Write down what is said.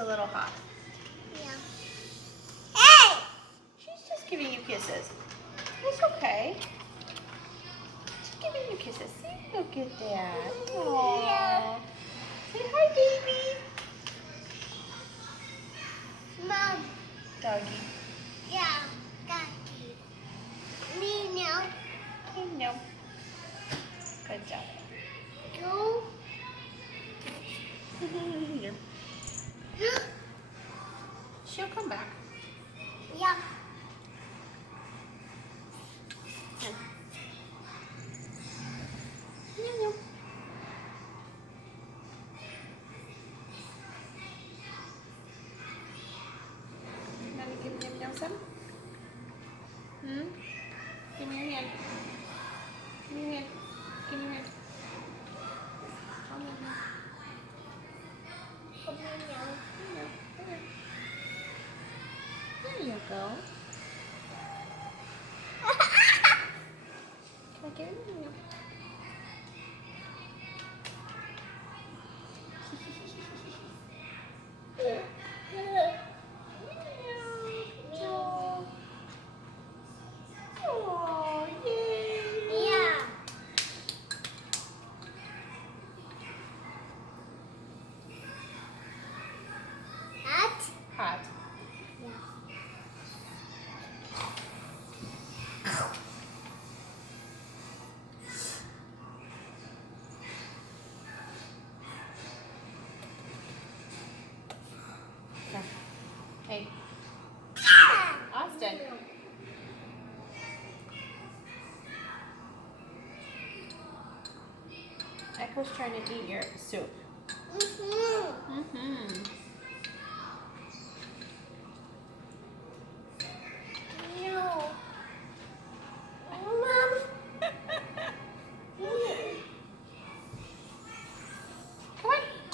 a little hot. Yeah. Hey! She's just giving you kisses. It's okay. She's giving you kisses. See, look at that. Aww. Say hi, baby. Mom. Doggy. Yeah. Daddy. Me now. Okay, no. Good job. Go. Here. She'll come back. Yeah. No. Want to give Yum some? Give me your hand. Give me your hand. Give me your hand. Hold my hand. Come on now. There you go. Can I get it? Oh, yay! Yeah. Hot? Hot. Come. Hey, Austin. Echo's trying to eat your soup.